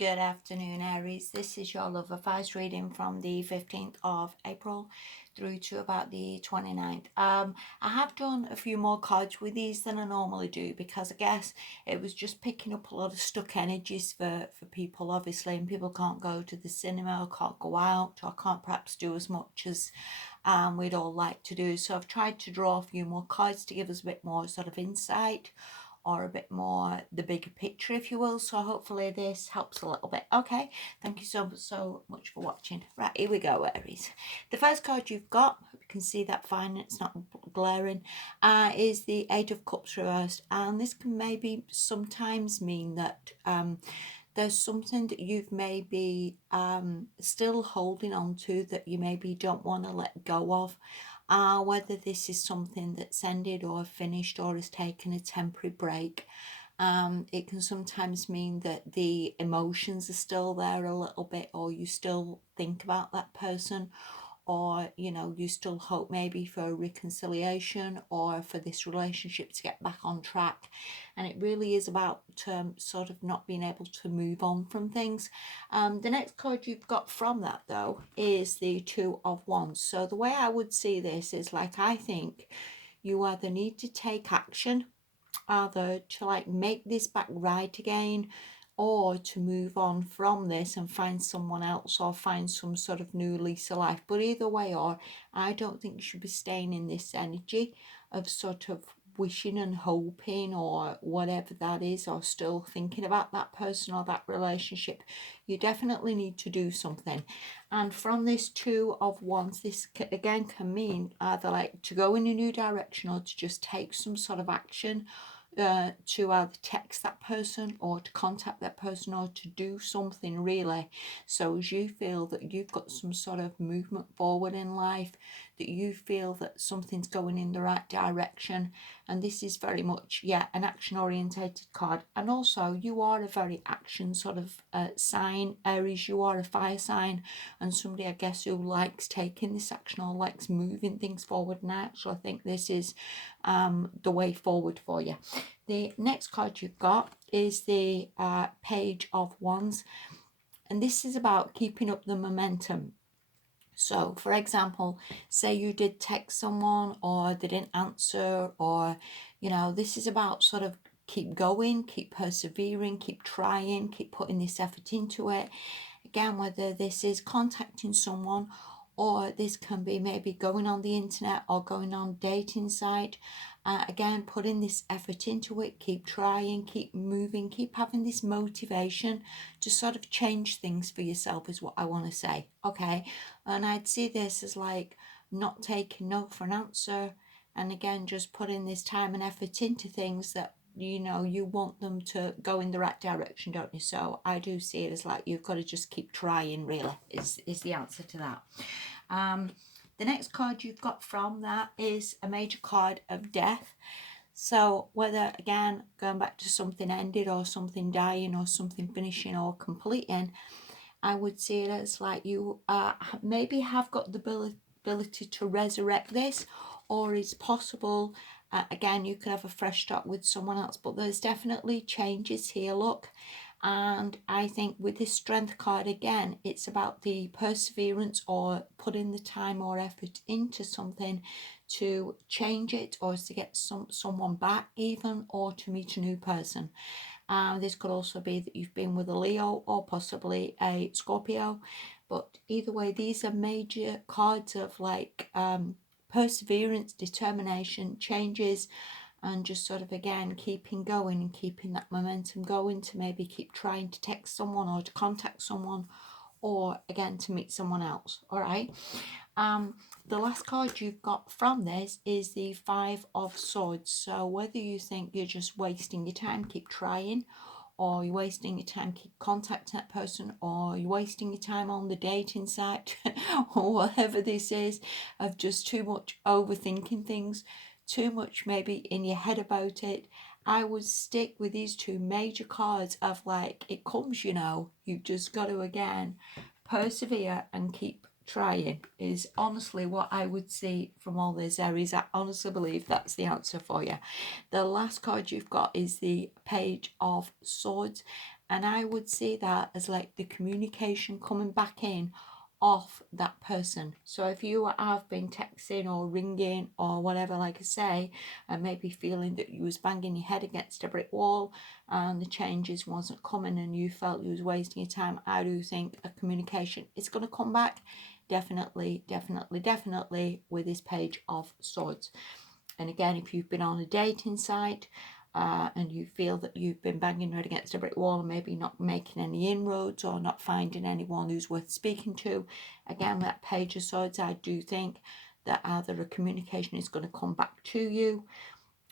Good afternoon, Aries. This is your love advice reading from the 15th of April through to about the 29th. I have done a few more cards with these than I normally do because I guess it was just picking up a lot of stuck energies for people, obviously, and people can't go to the cinema, or can't go out, or can't perhaps do as much as we'd all like to do. So I've tried to draw a few more cards to give us a bit more sort of insight or a bit more the bigger picture, if you will. So hopefully this helps a little bit. Okay, thank you so much for watching. Right, here we go, Aries. The first card you've got, hope you can see that fine, it's not glaring, is the Eight of Cups reversed, and this can maybe sometimes mean that there's something that you've maybe still holding on to that you maybe don't want to let go of. Whether this is something that's ended or finished or has taken a temporary break. It can sometimes mean that the emotions are still there a little bit, or you still think about that person, or you still hope maybe for a reconciliation or for this relationship to get back on track. And it really is about sort of not being able to move on from things. The next card you've got from that, though, is the Two of Wands. So the way I would see this is, like, I think you either need to take action, either to like make this back right again, or to move on from this and find someone else, or find some sort of new lease of life. But either way, or I don't think you should be staying in this energy of sort of wishing and hoping or whatever that is, or still thinking about that person or that relationship. You definitely need to do something. And from this Two of Wands, this again can mean either like to go in a new direction or to just take some sort of action, to either text that person or to contact that person or to do something, really, so as you feel that you've got some sort of movement forward in life, that you feel that something's going in the right direction. And this is very much, yeah, an action orientated card. And also, you are a very action sort of sign, Aries. You are a fire sign, and somebody, I guess, who likes taking this action or likes moving things forward. And I actually think this is the way forward for you. The next card you've got is the Page of Wands, and this is about keeping up the momentum. So, for example, say you did text someone or they didn't answer, or this is about sort of keep going, keep persevering, keep trying, keep putting this effort into it. Again, whether this is contacting someone, or this can be maybe going on the internet or going on dating site. Again, putting this effort into it, keep trying, keep moving, keep having this motivation to sort of change things for yourself is what I want to say. Okay, and I'd see this as like not taking no for an answer, and again just putting this time and effort into things that you want them to go in the right direction, don't you? So I do see it as like you've got to just keep trying, really, is the answer to that. The next card you've got from that is a major card of death. So whether, again, going back to something ended or something dying or something finishing or completing, I would see it as like you maybe have got the ability to resurrect this, or it's possible, again, you could have a fresh start with someone else, but there's definitely changes here, look. And I think with this Strength card, again, it's about the perseverance or putting the time or effort into something to change it, or to get someone back even, or to meet a new person. This could also be that you've been with a Leo or possibly a Scorpio. But either way, these are major cards of like perseverance, determination, changes, and just sort of, again, keeping going and keeping that momentum going to maybe keep trying to text someone or to contact someone, or again to meet someone else. All right. The last card you've got from this is the Five of Swords. So whether you think you're just wasting your time, keep trying, or you're wasting your time, keep contacting that person, or you're wasting your time on the dating site, or whatever this is, of just too much overthinking things, too much maybe in your head about it, I would stick with these two major cards of like, it comes, you've just got to, again, persevere and keep trying, is honestly what I would see from all this, Aries. I honestly believe that's the answer for you. The last card you've got is the Page of Swords, And I would see that as like the communication coming back in off that person. So if you have been texting or ringing or whatever, like I say, and maybe feeling that you was banging your head against a brick wall and the changes wasn't coming and you felt you was wasting your time, I do think a communication is going to come back. Definitely, definitely, definitely with this Page of Swords. And again, if you've been on a dating site and you feel that you've been banging your head against a brick wall and maybe not making any inroads or not finding anyone who's worth speaking to, again, that Page of Swords, I do think that either a communication is going to come back to you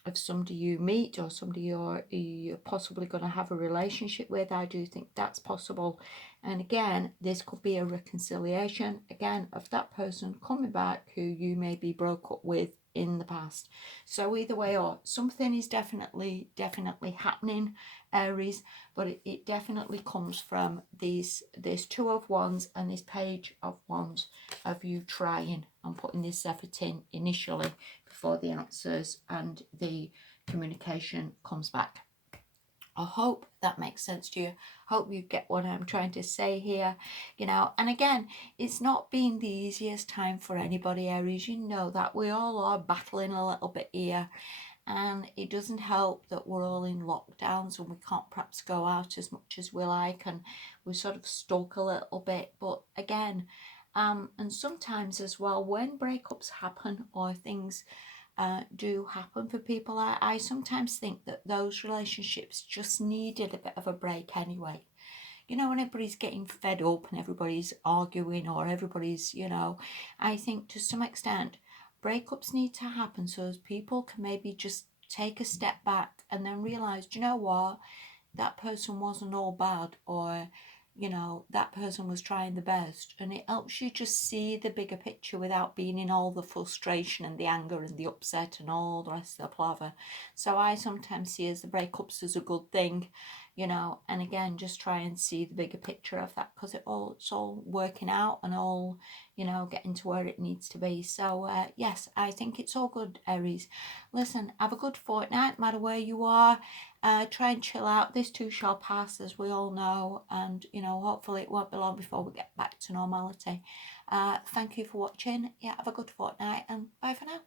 of somebody you meet or somebody you're possibly going to have a relationship with. I do think that's possible. And again, this could be a reconciliation, again, of that person coming back who you maybe broke up with in the past. So either way, or something is definitely happening, Aries, but it definitely comes from this Two of Wands and this Page of Wands of you trying and putting this effort in initially before the answers and the communication comes back. I hope that makes sense to you. Hope you get what I'm trying to say here, And again, it's not been the easiest time for anybody, Aries. You know that we all are battling a little bit here. And it doesn't help that we're all in lockdowns and we can't perhaps go out as much as we like, and we're sort of stuck a little bit. But again, and sometimes as well, when breakups happen or things do happen for people, I sometimes think that those relationships just needed a bit of a break anyway. When everybody's getting fed up and everybody's arguing or everybody's, I think to some extent breakups need to happen so as people can maybe just take a step back and then realise, do you know what? That person wasn't all bad, or that person was trying the best, and it helps you just see the bigger picture without being in all the frustration and the anger and the upset and all the rest of the palaver. So I sometimes see as the breakups as a good thing, and again just try and see the bigger picture of that, because it's all working out and all getting to where it needs to be. So yes, I think it's all good, Aries. Listen, have a good fortnight no matter where you are. Try and chill out. This too shall pass, as we all know, and hopefully it won't be long before we get back to normality. Thank you for watching. Yeah, have a good fortnight, and bye for now.